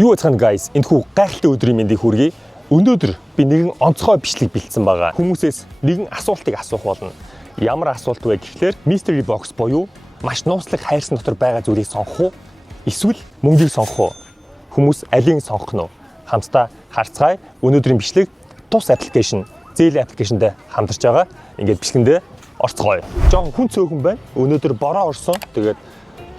Юу яцхан guys, энэхүү гайхалтай өдрийн мэндийг хүргэе. Өнөөдөр би нэгэн онцгой бичлэг бэлдсэн байгаа. Хүмүүсээс нэгэн асуултыг асуух болно. Ямар асуулт вэ гэхлээр mystery box буюу маш нууцлаг хайрсан дотор байгаа зүйлийг сонгох уу? Эсвэл мөнгийг сонгох уу? Хүмүүс алийг сонгох нь? Хамтдаа харцгаая. Өнөөдрийн бичлэг тус аппликейшн, зээл аппликейшнд хамтарч байгаа. Ингээд бичлэгэндээ орцгоё. Жохон хүн цөөхөн байна. Өнөөдөр бороо орсон. Тэгээд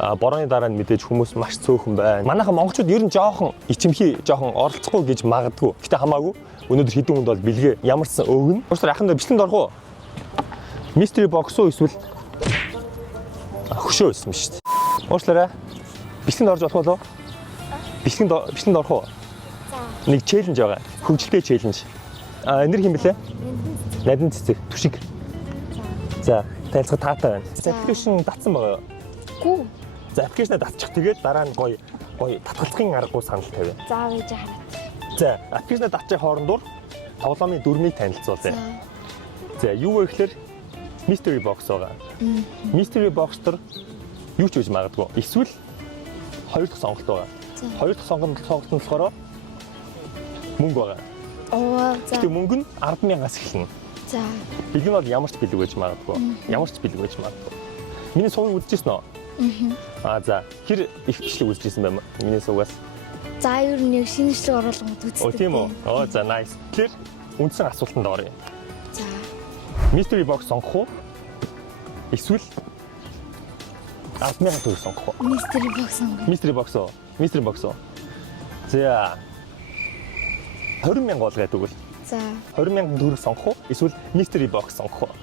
борооны дараа нь мэдээж хүмүүс маш цөөхөн байна. Манайхан монголчууд ер нь жоохон ичимхий, жоохон оролцохгүй гэж магадгүй. Гэтэ хамаагүй. Өнөөдөр хэдэн хүнд бол бэлгээ ямарсан өгнө. Өөрөөр ахын дээр бичлэгэнд орох уу? Mystery box уу эсвэл хөшөө байсан шүү дээ. Уучлаарай. Бичлэгэнд орж болох болов? Бичлэгэнд орох уу? Нэг челленж байгаа. Хөгжилтэй челленж. Энер хэм блэ? Надин цэцэг, түшиг. За, тайлцгаа таатай байна. Аппликейшн татсан байгаа юу? Гүү. За, аппликейшнээ татчих. Тэгээд дараа нь гоё татгалзахын аргагүй санал тавь. За, вэж хараад. За, аппликейшнээ татчих хоорондоор тоглоомын дүрмийг танилцуулъя. За, юу вэ гэхээр mystery box байгаа. Mystery box төр юу ч үж магадгүй. Эсвэл хоёр дахь сонголт байгаа. Хоёр дахь сонголт нь болохоор мөнгө байгаа. Оо, за. Тэгээ мөнгө нь 10,000-аас эхэлнэ. За. Бэлэг нь бол ямар ч бэлэг байж магадгүй. Ямар ч бэлэг байж магадгүй. Миний сувыг үзчихсэн үү? За, хэр их бичлэг үзчихсэн байм миний сувгаас? За, ер нь яг шинэчлэг оруулгууд үздэг. Оо, тийм үү? За, nice. Тэгэхээр үндсэн асуултанд оръё. За. Mystery box сонгох уу? Эсвэл 10,000 төгрөг сонгох уу? Mystery box сонгох. Mystery box. За. 20,000 болгоо тэгвэл. За. 20,000 төгрөг сонгох уу? Эсвэл mystery box сонгох уу?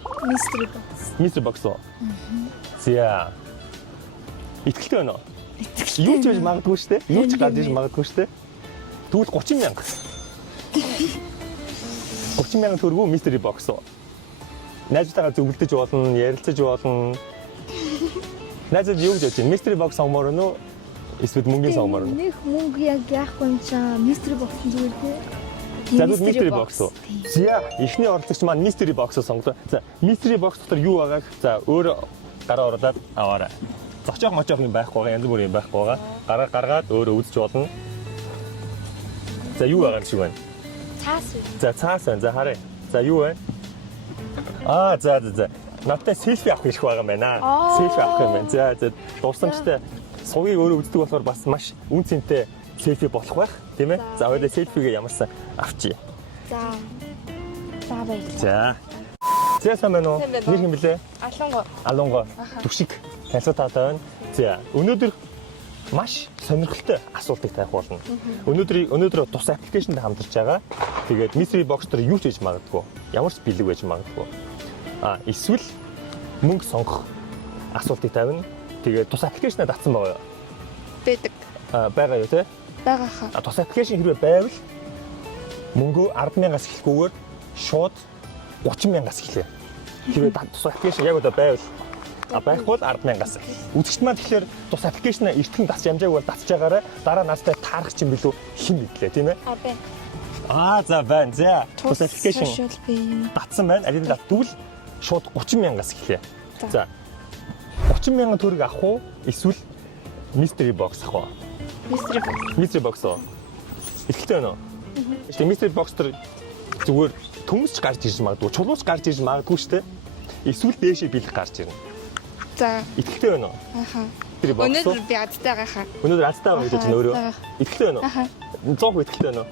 Mystery box. За. Итгэлтэй байна уу? Юу ч хийж магадгүй шүү дээ. Юу ч гарч иж магадгүй шүү дээ. Тэгвэл 30,000. 30,000 төгрөг үү mystery box уу? Найзтайгаа зөвлөдөж болно, ярилцаж болно. Найзад юу гэж бодож байна? Mystery box сонгомоор нь уу? Эсвэл мөнгөний сонгомоор нь? Нэг мөнгө яг яахгүй юм чам mystery box-ын зүгээр дээ. За, mystery box уу? За, эхний оролцогч маань mystery box-ыг сонгоно. За, mystery box дотор юу байгааг за өөр гараа оруулаад аваарай. Зочоох мочоох юм байхгүй байгаа, янз бүрийн юм байхгүй байгаа. Гараа гаргаад өөрөө үзэж болно. За, юу байгаа шиг байна? Цаас үү? За, цаас байна. За, харъя. За, юу байна? За. Надтай селфи авах ирэх байгаа юм байна. Селфи авах юм байна. За, дурсамжтай сувгийг өөрөө үздэг болохоор бас маш үн цэнтэй селфи болох байх, тийм ээ? За, хоёулаа селфигээ ямарсан авчия. За. За баярлалаа. За. Сайн байна уу? Нэр хэм блэ? Алонго. Түшиг. Танилцаа таатай байна. За, өнөөдөр маш сонирхолтой асуултыг тавих болно. Өнөөдөр тус аппликейшнд хамтарч байгаа. Тэгээд mystery box дээр юу ч хийж магадгүй. Ямар ч бэлэг байж магадгүй. Эсвэл мөнгө сонгох асуултыг тавина. Тэгээд тус аппликейшнээ татсан байгаа юу? Байдаг. Байгаа юу те? Байгаа хаа. Тус аппликейшн хэрвээ байвал мөнгөө 10,000-аас эхлэхгүйгээр шууд 30,000-аас эхлэе. Хэрвээ тус аппликейшн яг одоо байвал байхгүй бол 10,000-аас. Үзэгч маань тэгэхээр тус аппликейшнаа эртхэн дасч ямжааг бол дасч байгаарай. Дараа настай таарах чинь билүү хэн мэдлээ тийм ээ? Байна. За байна. За тус аппликейшн татсан байна. Алийг татвал шууд 30,000-аас эхлэе. За 30,000 төгрөг авах уу? Эсвэл mystery box авах уу? Mystery box. Ихтэй байна уу? Mystery box төр зүгээр төмөсч гарч ирж магадгүй, чулууч гарч ирж магадгүй шүү дээ. Эсвэл дээшээ бэлэг гарч ирнэ. За. Ихтэй байна уу? Өнөөдөр би адтай байгаа хаа. Өнөөдөр адтай байгаа гэж байна өөрөө. Ихтэй байна уу? 100% ихтэй байна уу?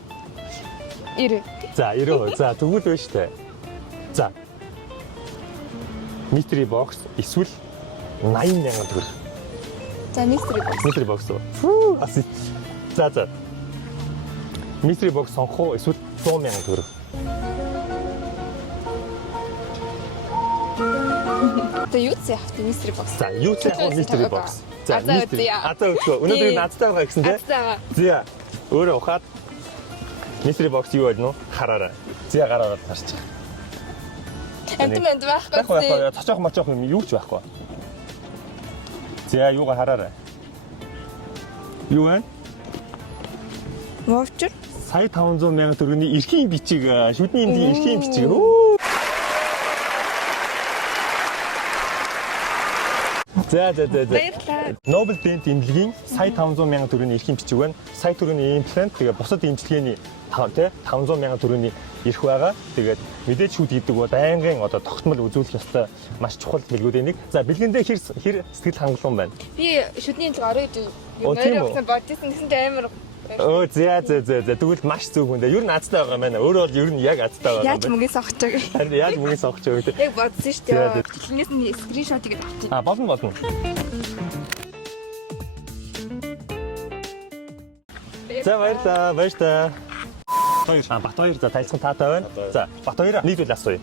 90. За 90%. За тэгвэл байна шүү дээ. За. Mystery box эсвэл 80,000 төгрөг. За mystery box. Фүү. За. Mystery box сонгох уу эсвэл 100,000 төгрөг? Тэ юу ч яах вэ mystery box. За юу ч яах вэ mystery box. За үзье. Азаа үзье. Өнөөдөр надтай байгаа гэсэн тий. За. За. Өөрөө ухаад mystery box юу байна уу? Хараарай. За гараад харчих. Амт байхгүй. Байхгүй цочоох мочоох юм юу ч байхгүй. За юугаа хараарай. Юу вэ? Вовчер. Сая 500 сая төгрөгийн эрхийн бичиг шүдний эмнэлгийн эрхийн бичиг. За. Баярлалаа. Nobel Dent эмнэлгийн сая 500 сая төгрөгийн эрхийн бичиг байна. Сая төгрөгийн имплант тэгээ бусад эмчилгээний 500 сая төгрөгийн эрх байгаа. Тэгээд мэдээж шүүд гэдэг бол байнгын одоо тогтмол үзүүлэх ёстой маш чухал бэлгүүдийн нэг. За бэлгэндээ хэр сэтгэл хангалуун байна. Би шүдний имлэг орой гэдэг. Оо, тийм үү? Бодсон гэсэн амар. Оо за. Тэгвэл маш зөв хүн дээ. Ер нь азтай байгаа мэн. Өөрөө бол ер нь яг азтай байгаа. Яаж мөнгө сонгож байгаа. Харин яаж мөнгө сонгож байгаа вэ? Яг бодсон шүү дээ. Эхнээс нь скриншотыг авчих. Болно. За баярлалаа. Батбаяр за тайлцсан таатай байна. За Батбаяр нийлүүл асууя.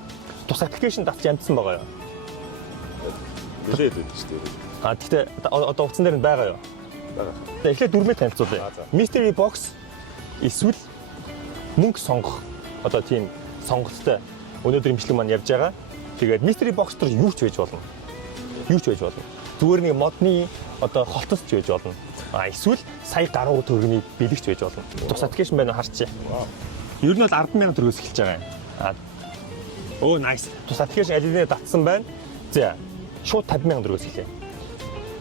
Тус аппликейшн татж амжсан байгаа юу? Нэлээд үү шүү дээ. Гэхдээ одоо утсан дээр нь байгаа юу? Байгаа. За эхлээд дөрмөө танилцуулъя. Mystery box эсвэл мөнгө сонгох одоо тийм сонголттой өнөөдөр имчилэг маань явж байгаа. Тэгээд mystery box төр юу ч байж болно. Зүгээр нэг модны одоо холтосч байж болно. Эсвэл сая гаруй төгрөгийн бэлэгч байж болно. Тус аппликейшн байна уу харчих. Ер нь бол 10,000 төгрөгөөс эхэлж байгаа юм. Nice. Тус аппликейшн алинаа татсан байна. За шууд 50,000 төгрөгөөс эхлэе.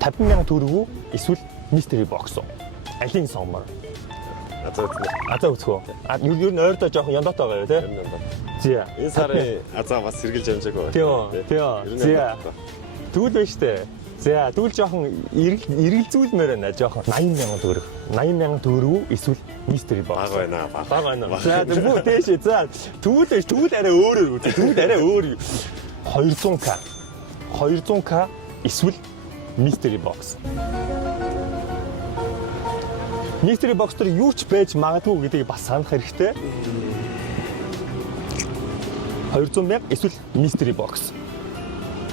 50,000 төгрөг үү эсвэл mystery box уу? Алийг сонгомоор. Азаа үзэх үү? Ер нь ойрдоо жоохон яндаатай байгаа юу те? За. Энэ сарын азаа бас сэргэлж амжаагүй. Тийм. За. Тэгвэл байна штэ. За тэгвэл жоохон эргэлзүүлмээр байна жоохон 80,000 төгрөг. 80,000 төгрөг үү эсвэл mystery box. Бага байна. За тэгвэл дээш. За тэгвэл арай өөрөөр үү. Тэгвэл арай өөр. 200k. 200k эсвэл mystery box. Mystery box дээр юу ч байж магадгүй гэдгийг бас санах хэрэгтэй. 200,000 эсвэл mystery box.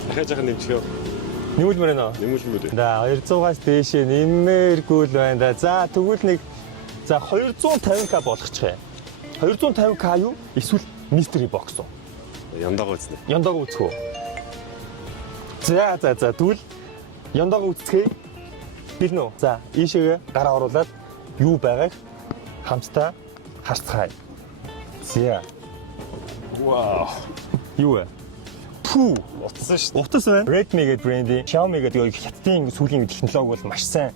Дахиад жаахан нэмчихё. Нэмүүлмээр байна уу? Нэмүүлмээр. Да 200-аас дээш нэмээргүй л байна да. За тэгвэл нэг 250k болгочих юм. 250k юу? Эсвэл mystery box уу? Яндагаа үзнэ. Яндагаа үзэх үү? За тэгвэл яндагаа үзцгээе. Билнэ үү? За ийшээгээ гараа оруулаад юу байгааг хамтдаа харцгаая. За. Вау. Юу вэ? Пүү, Утсан шүү дээ. утас байна. Redmi гэдэг брендийн Xiaomi гэдэг хятадын сүүлийн технологи бол маш сайн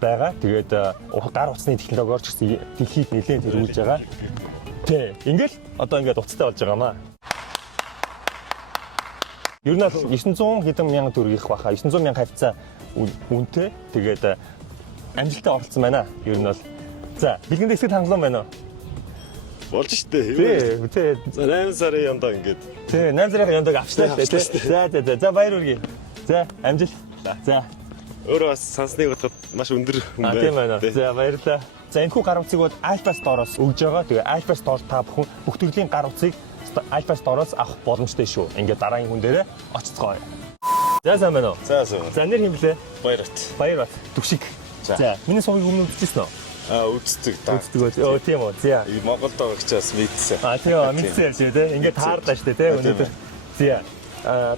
байгаа. Тэгээд гар утасны технологиор ч гэсэн дэлхийд нэлээд тэргүүлж байгаа. Тэ. Ингээл одоо ингээд утастай болж байгаа маа. Ер нь 900 хэдэн мянган төгрөгийнх баха. 900 мянга хавцаа үнэтэй. Тэгээд амжилттай оролцсон байна. Ер нь бол за, бэлгэнд хэсэгт хангалуун байна уу? Болж шүү дээ. Тэ. За 8 сарын яндаа ингээд. Тэ, 8 сарын яндаг авчлаа шүү дээ. За баяр үргээ. За, амжилт. За. Өөрөө бас сансныг бодоход маш өндөр хүн байна. Тийм байна. За баярлалаа. За энэхүү гар утсыг бол Alpha Store-оос өгж байгаа. Тэгээ Alpha Store та бүхэн бүх төрлийн гар утсыг Alpha Store-оос авах боломжтой шүү. Ингээд дараагийн хүн дээрээ очицгоё. За сайн байна уу? За. За нэр хэмлээ. Баярбат. Түгшиг. За миний сувгийг өмнө үзчихсэн үү? Үздэг та. Үздэг үү? Оо тийм үү. За. Монголд байгаа учраас мэдсэн. Тийм мэдсэн шүү дээ. Ингээд таарлаа шүү дээ өнөөдөр. За.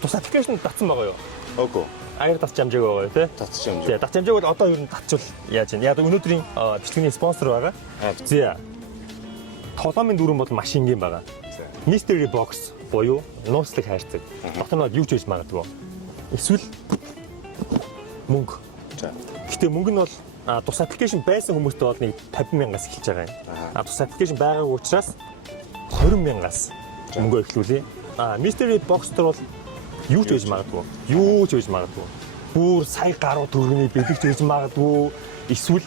Тус аппликейшн татсан байгаа юу? Үгүй. Аяр татч амжааг байгаа юу те? Татчих юм. За татч амжааг бол одоо ер нь татчвал яаж вэ? Яг өнөөдрийн бичлэгийн спонсор байгаа. За. Тоглоомын дүрэн бол маш энгийн байгаа. Mystery box буюу нууцлаг хайрцаг. Дотор нь юу ч хийж магадгүй. Эсвэл мөнгө. За. Гэтэ мөнгө нь бол тус аппликейшн байсан хүмүүстээ бол нэг 50,000-аас эхэлж байгаа юм. Тус аппликейшн байгаагүй учраас 20,000-аас мөнгө эхлүүлээ. Mystery box төр бол юу ч хийж магадгүй. Бүр сая гаруй төгрөгийн бэлэгч хийж магадгүй. Эсвэл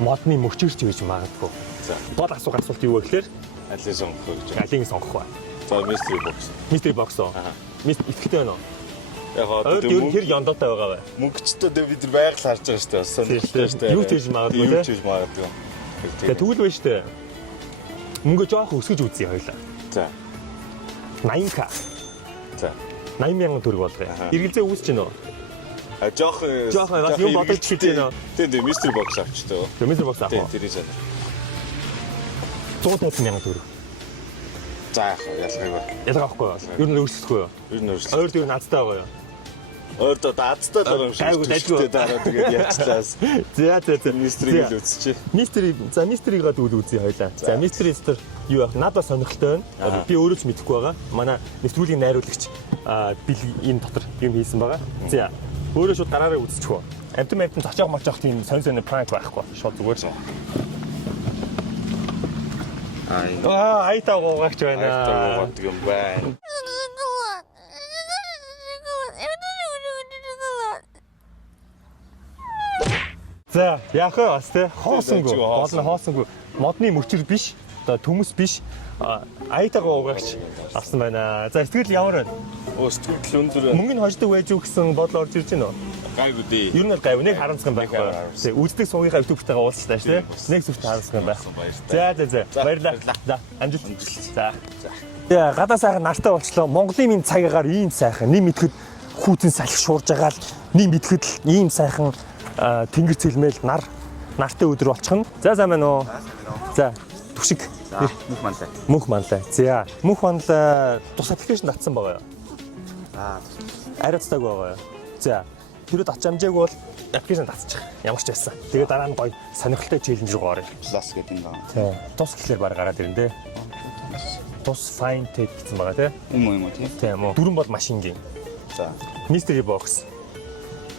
модны мөчөрч хийж магадгүй. За. Гол асуулт юу вэ гэхээр Алийг сонгох гэж. алийг сонгох ба. За mystery box. Mystery box уу? Итгэдэг байна уу? Яг Ойд ер нь хэр яндаатай байгаа вэ? мөнгөчтөө бид нар байгаль харж байгаа шүү дээ. Сонирхолтой шүү дээ. Юу ч хийж магадгүй те. Юу ч хийж магадгүй. Тэгээ тэгвэл байна шүү дээ. Мөнгө жоох өсгөж үзье хоёлаа. За. 80k. За. 80,000 төгрөг болгоё. Эргэлзээ үүсэж гинөө. Жоохон бас юм бодож хэлж байна. Тийм mystery box авчтаа. Тэгээ мистер бокс авах. Тийм тэрий санаа. 150,000 төгрөг. За яах вэ? Ялгаагүй. Ялгаахгүй. Ер нь өөрчлөхгүй юу? Ер нь өөрчлөлт. Ойр дээр наадтай байгаа юу? Ойрдоо даацтай байгаа юм шиг. Гайгүй, дайггүй. Дараа тэгээд ярьчлаас. За. Mystery-г л үзчихье. Мистерийг үл үзье хоёлаа. За мистери стер юу яах? Надад сонирхолтой байна. Би өөрөө ч мэдэхгүй байгаа. Манай нэвтрүүлгийн найруулагч энэ дотор юм хийсэн байгаа. За өөрөө шууд гараараа үзчихв. Амтан зочоох мочоох тийм сонь пранк байхгүй. Шууд зүгээр. Айтаа гоогач байна. Айтаа гоогадаг юм байна. За яах вэ бас те хоосонгүй болно хоосонгүй модны мөчөр биш одоо төмөс биш айтагаа угаагч авсан байна. За сэтгэл ямар байна? Сэтгэл өндөр байна. Мөнгөний хождог байж юу гэсэн бодол орж ирж байна уу? Гайгүй дээ. Ер нь бол гайгүй нэг харамсах юм байхгүй. Тэг үздэг суугийнхаа YouTube-тайгаа уулзлаа шүү дээ. Нэг зүгт харамсах юм байх. За. Баярлалаа. За амжилт. За. Яа гадаа сайхан нартай болчлоо. Монголын минь цагаагаар ийм сайхан нэм идэхэд хүүтэн салхи шуурж байгаа л нэм идэхэд л ийм сайхан тэнгэр цэлмэл нартай өдөр болчихно. За сайн байна уу? За түшиг. Мөнх манлаа. За мөнх манлаа тус аппликейшн татсан байгаа юу? Арай цааг байгаа юу? За тэрүүд ач амжаагүй бол аппликейшн татчих. Ямар ч байсан. Тэгээ дараа нь гоё сонирхолтой челленж руу орё. Plus гэдэг юм байна. Тийм. Тус гэхлээр баг гараад ирэн дээ. Тус fine tech гэсэн байгаа тийм. Юм уу тийм. Тийм үү. Дөрөн бол машингийн. За. Mystery box.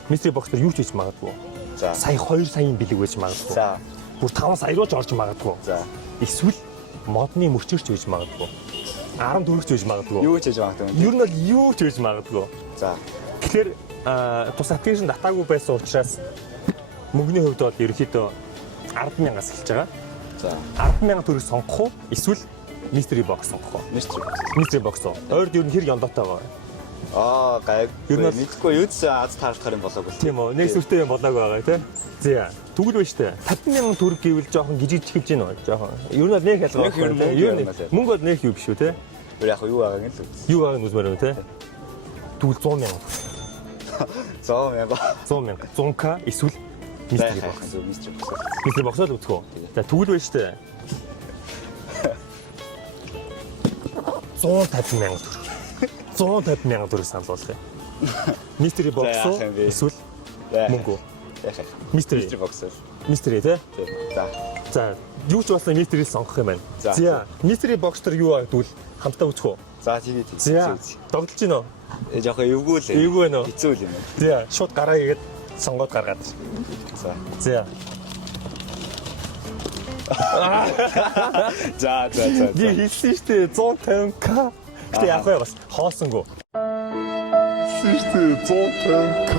Mystery box дээр юу ч хийж магадгүй. За. Сая 2 саяын бэлэг байж магадгүй. За. Бүр 5 сая руу ч орж магадгүй. За. Эсвэл модны мөчөрч байж магадгүй. 14 ч байж магадгүй. Юу ч хийж магадгүй. Ер нь бол юу ч байж магадгүй. За. Тэгэхээр тус аппликейшн датаагүй байсан учраас мөнгөний хувьд бол ерөнхийдөө 10,000-аас эхэлж байгаа. За. 10,000 төгрөг сонгох уу? Эсвэл mystery box сонгох уу? Mystery box. Ойрд ер нь хэр яндаатай байгаа. Гайг. Ер нь мэдгүй юу ч аз таархаар юм болоогүй. Тийм үү. Нэг зүртэй юм болоог байгаа тийм. За. Тэгвэл байна штэ. 50,000 төгрөг гэвэл жоохон гжигчж байна уу? Жоохон. Ер нь бол нэг ялгаа. Ер нь мөнгө бол нэг юу биш үү те? Яг юу байгаа юм л. Юу байгаа нь үзмээр байна те? Тэгвэл 100,000. 100,000. 100,000. 100k эсвэл mystery box. Mystery box л үзэх үү? За тэгвэл байна штэ. 150,000 төгрөг. 150,000 төгрөг санал болгоё. Mystery box уу эсвэл мөнгө үү? Mystery box. Mystery те? За. За, юу ч болсон mystery сонгох юм байна. За, mystery box төр юу гэдэг вэ? Хамтдаа үзэх үү? За, тэгээд За, тоглож гин үү? Жохон эвгүй л. Эвгүй байна уу? Хэцүү л юм. За, шууд гараа игээд сонгоод гаргаад. За. За. За. Би хэлсэн шүү дээ 150k. Гэтэ яах вэ бас хоосонгүй. Систем 150k.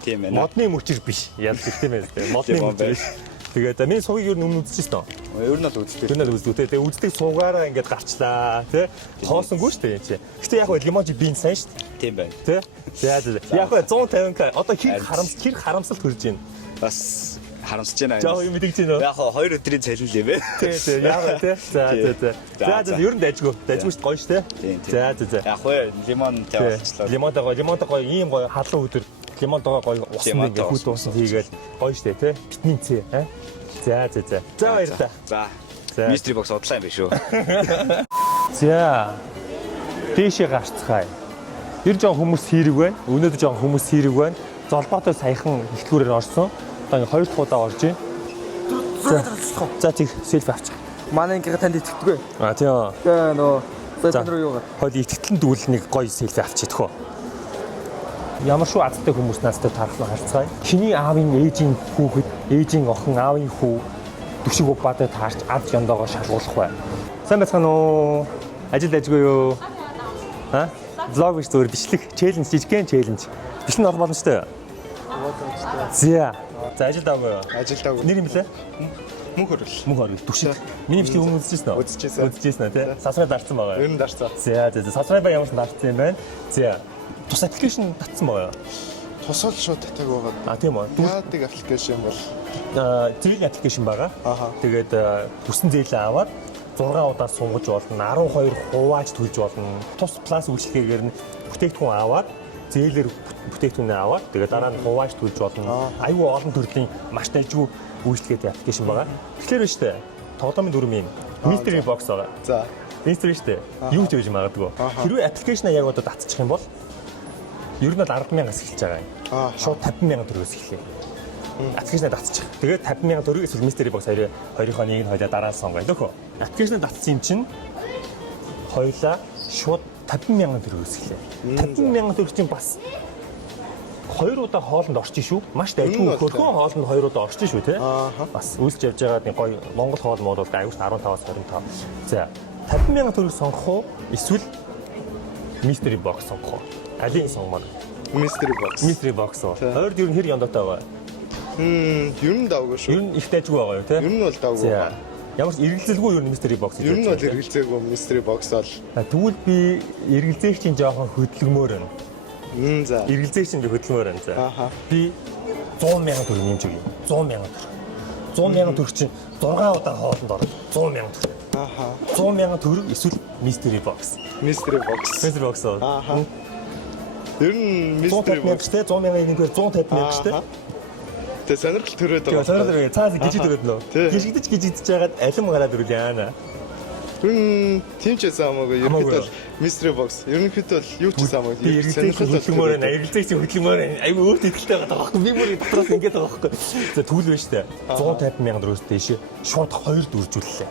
Тийм ээ. Модны мөчр биш. Ялж тийм ээ. Модны мөчр биш. Тэгээд миний сувгийг ер нь өмнө үзчихсэн тоо. Ер нь л үздэг. Ер нь л үздэг. Тэгээ үздэг суугаараа ингээд гарчлаа. Тэ? Хоосонгүй шүү дээ энэ чинь. Гэтэ яг нь лимонжи бин сайн шүү дээ. Тийм байна. Тэ? Яг нь 150k. Одоо хэр харамсалт хүрж байна. Бас харамсаж байна. Жаа юм мэдэж байна уу? Яг 2 өдрийн цалин л юм бэ. Тий, яагаад тий. За, ер нь дайжгүй шүү гоё шүү дээ. За. Яг хөө лимон тавьчихлаа. Лимонтой гоё ийм гоё халуун өдөр лимонтойгоо гоё усан ингээ хүүт уусан хийгээл гоё шүү дээ тий. Витамин С аа. За. За баярлалаа. За. Mystery box одлаа юм биш үү? За. Дээшээ гарцгаая. Ер жоо хүмүүс хийрэг байна. Өнөөдөр жоо хүмүүс хийрэг байна. Золбоотой саяхан ихтлгүүрээр орсон. Одоо хоёр дахь удаа орж байна. За тийм селфи авчих. Манай ингээ танд итгэдэггүй. Тийм. Тэгээ нөө зэн рүү юу га. Хойл итгэлэн дүүл нэг гоё селфи авчихдаг хөө. Ямар шүү азтай хүмүүс наастай таарах харцгаая. Чиний аавын ээжийн хүүхэд, ээжийн охин, аавын хүү түшиг убаатай таарч ад яндоогоо шалгуулах бай. Сайн байцгаана уу? Ажил ажгүй юу? Влог биш зүгээр бичлэг, челленж, жижигхэн челленж. Бичлэг нормал нь шүү дээ. За ажил даагүй юу? Ажил даагүй. Нэр юм блэ? Мөнх хөрөл. Мөнх хөрөл түшиг. Миний бичлэг өмнө үзчихсэн үү? Үзчихсэн тий. Сасрай дарцсан байгаа. Ер нь дарцсан. За сасрай ба ямар ч дарцсан юм байна. За тус аппликейшн татсан байгаа юу? Тусал шууд татаг байгаа. Тийм үү. Яадаг аппликейшн бол зээл аппликейшн байгаа. Аха. Тэгээд хүссэн зээлээ аваад 6 удаа сунгаж болно, 12 хувааж төлж болно. Тус плюс үйлчлэгээр нь бүтээгдэхүүн аваад зээлэр бүтээгдэхүүнээ аваад тэгээд дараа нь хувааж төлж болно. Аюу олон төрлийн маш дайжгүй үйлчлэгээтэй аппликейшн байгаа. Тэгэхээр байна шүү дээ. Тоглоомын дүрмийн mystery box байгаа. За. Mystery шүү дээ. Юу ч байж магадгүй. Хэрвээ аппликейшнаа яг одоо татчих юм бол ер нь бол 10,000-аас эхэлж байгаа юм. Шууд 50,000 төгрөгөөс эхлэв. Аппликейшнаа татчих. Тэгээд 50,000 төгрөг эсвэл mystery box хоёрынхоо нэг нь хоёлаа дараа нь сонгоё нөхөө. Аппликейшнаа татсан юм чинь хоёлаа шууд 50,000 төгрөгөөс эхлэв. 50,000 төгрөг чинь бас 2 удаа хоолнд орчих шүү. Маш дайггүй хөрхөн хоолнд 2 удаа орчих шүү те. Бас үйлч явж байгаа нэг гоё Монгол хоол мод бол аюулгүй 15-аас 25. За 50,000 төгрөг сонгох уу? Эсвэл mystery box сонгох уу? Алийг сонгомоор. Mystery box. Mystery box. Ойрд ер нь хэр яндаатай байгаа? Ер нь давгүй шүү. Ер нь их дайггүй байгаа юу те? Ер нь бол давгүй байгаа. Ямар ч эргэлзэлгүй ер нь mystery box гэж. Ер нь бол эргэлзээгүй mystery box бол. Тэгвэл би эргэлзээх чинь жоохон хөдөлгөмөр байна. За. Эргэлзээх чинь би хөдөлгөмөр байна за. Би 100,000 төгрөг нэмж өгье. 100,000 төгрөг. 100,000 төгрөг чинь 6 удаа хоолнд орно. 100,000 төгрөг. 100,000 төгрөг эсвэл mystery box. Mystery box. Mystery box. Ер нь mystery box 100,000 нэгнээр 150,000 шүү дээ. Тэ сонирхол төрөөд байгаа. Тэгээ сонирхол цаас гिजिд өгöd нөө. Гिжигдэж байгаад алим гараад ирүүл яана. Тийм ч байсан хамаагүй. Ерөнхийдөө бол mystery box. Ерөнхийдөө бол юу ч байсан хамаагүй. Сонирхол хөдөлмөр байна. Эргэлзээч хөдөлмөр байна. Айгу өөртөө ихтэй байгаа байхгүй. Би бүр дотроос ингэж байгаа байхгүй. За түүл байна шүү дээ. 150,000 төгрөгөөс дээш шууд 2 дүржүүллээ.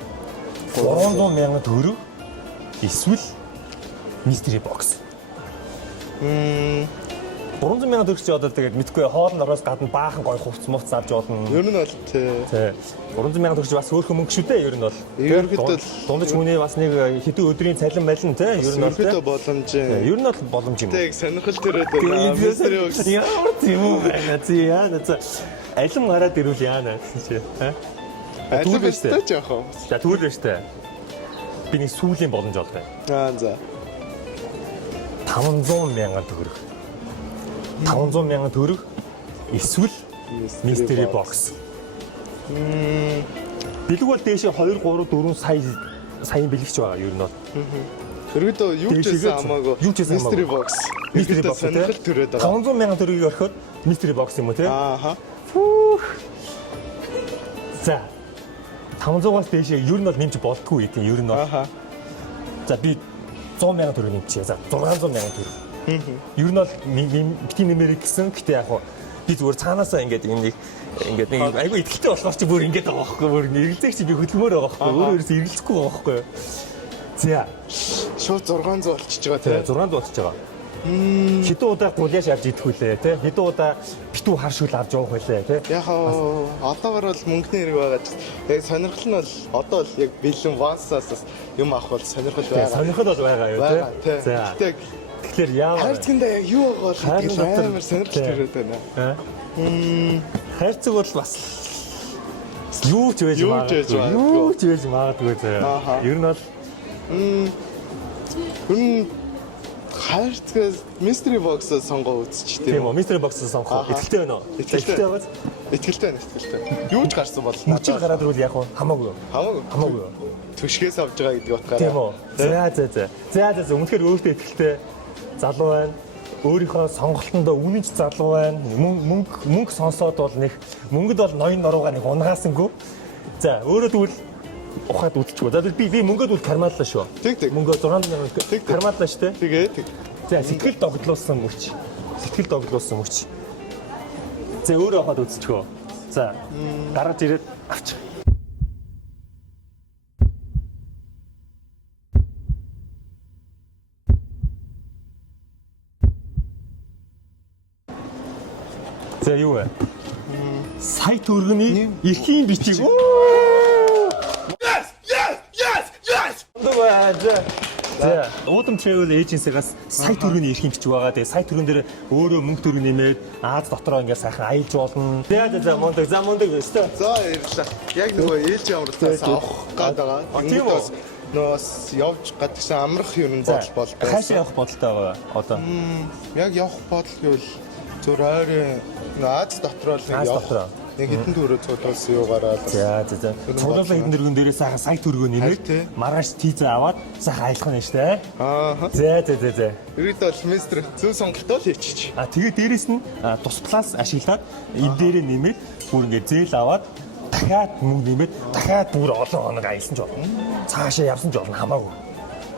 300,000 төгрөг эсвэл mystery box. 300,000 төгрөг чи одоо тэгээд мэдгүй хоолн ороос гадна баахан гой хувц мувц авч болно. Ер нь бол тий. 300,000 төгрөг бас хөөрхөн мөнгө шүү дээ ер нь бол. Ерөнхийдөө дундаж хүний бас нэг хэдэн өдрийн цалин малин тий ер нь бол ерөнхийдөө боломж. Ер нь бол боломж юм. Тэг сонирхол төрөөд байгаа. Mystery box. Ямар тийм үү байна тий яана за алим гараад ирүүл яана гэсэн чи. Алим өстэй жоохоо. За тэгвэл байна штэ. Би нэг сүүлийн боломж олгоё. За. 500,000 төгрөг. 500,000 төгрөг эсвэл mystery box. Бэлэг бол дээшээ 2 3 4 сая бэлэгч байгаа ер нь бол. Ерөнхийдөө юу ч гэсэн хамаагүй. Mystery box. Mystery box сонирхол төрөөд байгаа. 500,000 төгрөгийг орхиод mystery box юм уу те? За 500-аас дээшээ ер нь бол нэмж болтгүй гэдэг ер нь бол. За би 100,000 төгрөг нэмчихье. За 600,000 төгрөг. Ер нь бол бити нэмэр гэсэн. Гэтэ яг би зүгээр цаанаасаа ингээд нэг айгүй ихтэй болохоор чи бүр ингээд байгаа байхгүй. Бүр эргэлзээх чи би хөдөлмөр байгаа байхгүй. Өөрөө ерөөс эргэлзэхгүй байгаа байхгүй. За шууд 600 болчихж байгаа тий. 600 болчихж байгаа. Хэдэн удаа гуляаш авч идэх үлээ тий. Хэдэн удаа битүү хар шүл авч явах байлаа тий. Яг одоогор бол мөнгөний хэрэг байгаа ч яг сонирхол нь бол одоо бол яг бэлэн вансаас юм авах бол сонирхол байгаа. Сонирхол бол байгаа юу тий. За тэгэхээр яаваа хайрцагтаа яг юу байгаа бол гэдэг амар сонирхол төрөөд байна. Хайрцаг бол бас юу ч байж магадгүй. Юу ч байж магадгүй заяа. Ер нь бол хайрцаг mystery box-ыг сонгоо үзчих тийм үү? Mystery box-ыг сонгох. Итгэлтэй байна уу? Итгэлтэй байгааз. Итгэлтэй. Юу ч гарсан бол надад гараад ирвэл яг хамаагүй. Хамаагүй. Төшгөөс авж байгаа гэдэг утгаараа. Тийм үү. За үнэхээр өөртөө итгэлтэй залуу байна. Өөрийнхөө сонголтондоо үнэнч залуу байна. Мөнгө сонсоод бол нэг мөнгөд бол ноён нуруугаа нэг унгаасангүй. За өөрөө тэгвэл ухаад үзчихгүй. За би мөнгөд үл кармааллаа шүү. Тэг. Мөнгө 600,000 кармааллаа шүү те. Тэгээ. За сэтгэл догдлуулсан мөч. За өөрөө ухаад үзчихөө. За гараад ирээд авчих. За юу вэ? Сая төгрөгийн эрхийн бичиг. Yes! За, Удам Travel Agency-гаас сая төгрөгийн эрхийн бичиг байгаа. Тэгээ сая төгрөн дээр өөрөө мөнгө төгрөг нэмээд Аз дотроо ингээд сайхан аялж болно. За мундаг өстой. За ярьлаа. Яг нөгөө ээлжийн амралтаас авах гээд байгаа. Тийм үү? Нөөс явж гадагшаа амрах юм бодол байсан. Хаашаа явах бодолтой байгаа одоо? Яг явах бодол гэвэл зөв ойрын Аз дотроо л явах. Нэг хэдэн төгрөг цуглуулсан юу гараад. За. Цуглуулсан хэдэн төгрөгөн дээрээ сайхан сая төгрөгөө нэмээд маргааш тийзээ аваад сайхан аялах нь штэ. Аа. За. Ерөөд бол мистер зөв сонголтоо л хийчих. Тэгээ дээрэс нь тус плас ашиглаад энэ дээрээ нэмээд бүр ингээд зээл аваад дахиад мөнгө нэмээд дахиад бүр олон хоног аялсан ч болно. Цаашаа явсан ч болно хамаагүй.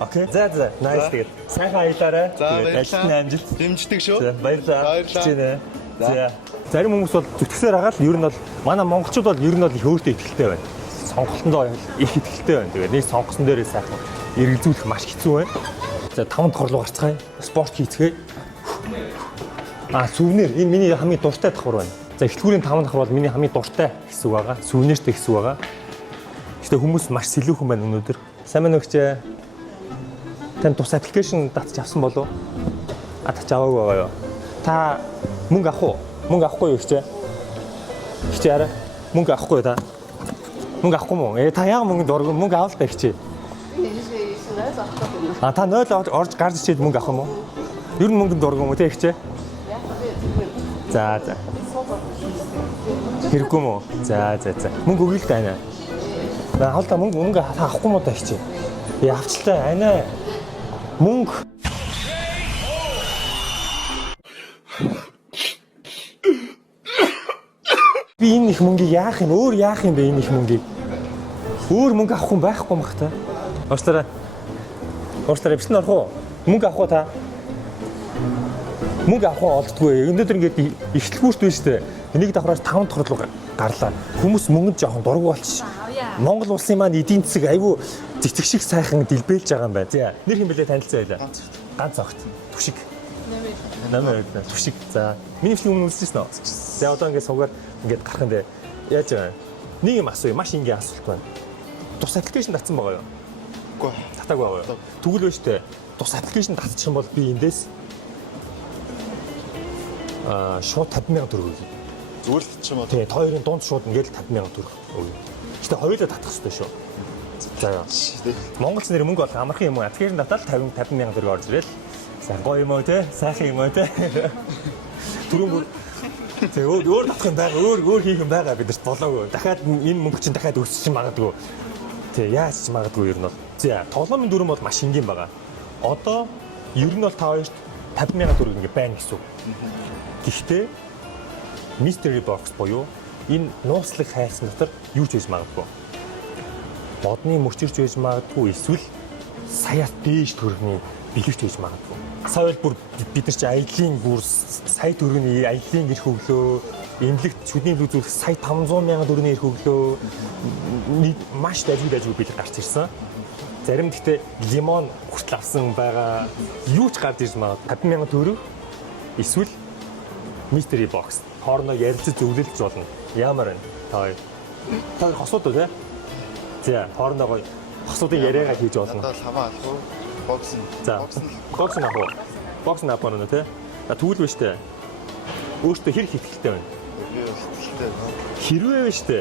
Окей. За. Nice тэгээд сайхан аялаарай. Тэгээд ажилтны амжилт. Дэмждэг шүү. За баярлалаа. За. Зарим хүмүүс бол зүтгэсээр хагаад ер нь бол манай монголчууд бол ер нь бол их өөртөө ихтэй байна. Сонголтондоо их ихтэй байна. Тэгээд нэг сонгосон дээрээ сайхан эргэлзүүлэх маш хэцүү байна. За 5 дахь руу гарцгаая. Спорт хийцгээе. Сүвнэр энэ миний хамгийн дуртай давхар байна. За эхлэлгүүрийн 5 давхар бол миний хамгийн дуртай хэсэг байгаа. Сүвнэртэй хэсэг байгаа. Гэтэ хүмүүс маш сэлүүхэн байна өнөөдөр. Сайн байна өгч. Тань тус аппликейшн татчих авсан болов уу? Татчих аваагүй байгаа юу? Та мөнгө авах уу? Мөнгө авахгүй юу гэж? Хичээ арай. Мөнгө авахгүй та. Мөнгө авахгүй мó? Та яг мөнгөнд орго мөнгө авал та хичээ. Та 0 орж гарч ичээд мөнгө авах юм уу? Ер нь мөнгөнд орго юм уу те хичээ? За. Хэрэггүй мó? За. Мөнгө өгье л тань. Хаалта мөнгө авахгүй мó та хичээ. Явчлаа анаа. Мөнгө би энэ их мөнгийг яах юм? Өөр яах юм бэ энэ их мөнгийг? Өөр мөнгө авах хүн байхгүй мах та. Уучлаарай. Бичлэн орох уу? Мөнгө авах уу та? Мөнгө авах олддгүй. Өнөөдөр ингээд ихтлгүүрт байна шүү дээ. Энийг давхраас 5 дахь руу гарлаа. Хүмүүс мөнгөнд жоохон дургу болчих. Монгол улсын маань эдийн засаг айгүй цэцэг шиг сайхан дэлбэлж байгаа юм байна. За, нэр хэм бэлээ танилцаа байлаа. Ганц огт. Түшиг. Намайг түшиг. За, миний film үзчихсэн үү? За, одоо ингээд суугаар ингээд гарах юм бэ. Яаж байгаа? Нэг юм асууя. Маш энгийн асуулт байна. Тус аппликейшн татсан байгаа юу? Үгүй. Татаагүй байгаа юу? Тэгвэл байна штэ. Тус аппликейшн татчих юм бол би эндээс шууд 50,000 төгрөг өгье. Зүгээр л ч юм уу. Тий, хоёрын дунд шууд ингээд 50,000 төгрөг өгье. Гэтэ хоёулаа татах хэрэгтэй шүү. За. Монголч нэр мөнгө олох амархан юм уу? Аппликейшн татаад 50,000 төгрөг орж ирэл. Сайн гоё юм уу те? Сайхан юм уу те? Түрүүн тэг өөр татах юм байгаа. Өөр хийх юм байгаа бидэрт болоогүй. Дахиад энэ мөнгө чинь дахиад өсчих магадгүй. Тэг яаж ч магадгүй ер нь бол. За, тоглоомын дүрэн бол маш энгийн байгаа. Одоо ер нь бол та хоёрт 50,000 төгрөг ингэ байна гэсэн үг. Гэхдээ mystery box буюу энэ нууцлаг хайсан дотор юу ч хийж магадгүй. Модны мөчөрч байж магадгүй, эсвэл саяас дээш төгрөгийн бэлэгч хийж магадгүй. Сая бүр бид нар чи аялын бүр сая төгрөгийн аялын эрх өглөө, эмнэлэгт шүдний үзүүлэх сая 500,000 төгрөгийн эрх өглөө маш дажгүй бид гарч ирсэн. Зарим гэхдээ лимон хүртэл авсан байгаа. Юу ч гарч ирж магадгүй. 50,000 төгрөг эсвэл mystery box хоорондоо ярилцаж зөвлөлж болно. Ямар байна? Та хоёр хосууд үү те? За, хоорондоо гоё хосуудын яриагаа хийж болно. Надад хамаа алах уу? Бокс нь. За, бокс нь авах уу? Бокс нь авах нь те? Тэгвэл биш те. Өөртөө хэр хэтгэлтэй байна? Би хэтгэлтэй байна. Хэрвээ биш те.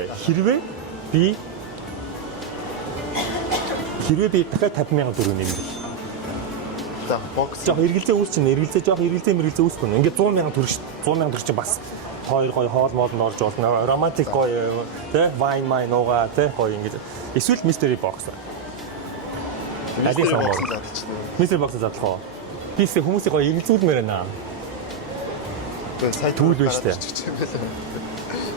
Хэрвээ би дахиад 50,000 төгрөг нэмэх. За, бокс. Жоо эргэлзээ үүсчихнэ. Эргэлзээ үүсэх нь. Ингээд 100,000 төгрөг 100,000 төгрөг чинь бас хоёр гоё хоол мооднд орж болно. Романтик гоё те wine mine уугаа те гоё ингэж. Эсвэл mystery box. Mystery box задлах уу? Бис хүмүүсийг гоё эргэлзүүлмээр байна. Сая түүл байж тээ.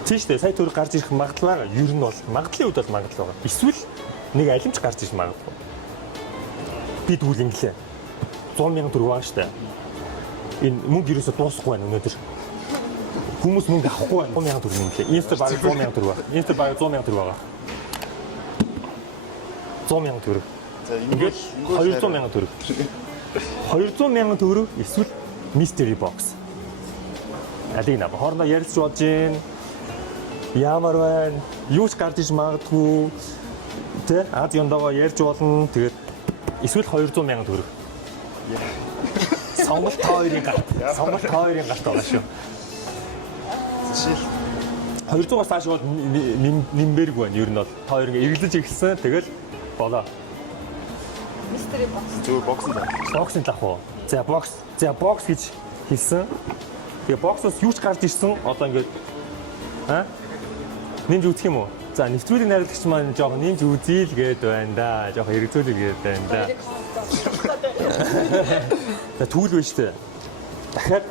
Тийш дээ, сая төгрөг гарч ирэх магадлал байгаа. Ер нь бол магадлалын үед бол магадлал байгаа. Эсвэл нэг алимч гарч ирэх магадгүй. Би тэгвэл инглээ. 100,000 төгрөг байгаа штэ. Энэ мөнгө ерөөсө дуусахгүй байна өнөөдөр. Хүмүүс мөнгө авахгүй байна. 100,000 төгрөг инглээ. Инстер баг 100,000 төгрөг байгаа. Инстер баг 100,000 төгрөг байгаа. 100,000 төгрөг. За, ингээд 200,000 төгрөг. 200,000 төгрөг эсвэл mystery box. Алиг наа хоорондоо ярилцж болж гин. Ямар байна? Юу ч гарч иж магадгүй. Тэ? Аз ёндогоо ярьж болно. Тэгээд эсвэл 200,000 төгрөг. Сонголт хоёрын гарт байгаа шүү. Жишээл 200-аас цааш бол нэмбэрг байна. Ер нь бол та хоёр ингээ эргэлдэж ирсэн. Тэгэл болоо. Mystery box. зөв бокс нь. Боксыг авах уу? За бокс гэж хэлсэн. Тэгээ боксоос юу ч гарч ирсэн. Одоо ингээд Нэмж үзэх юм уу? За нэвтрүүлэг найруулагч маань жоохон нэмж үзье л гээд байна да. Жоохон эргцүүлэг гээд байна да. За түүл байна шүү дээ. Дахиад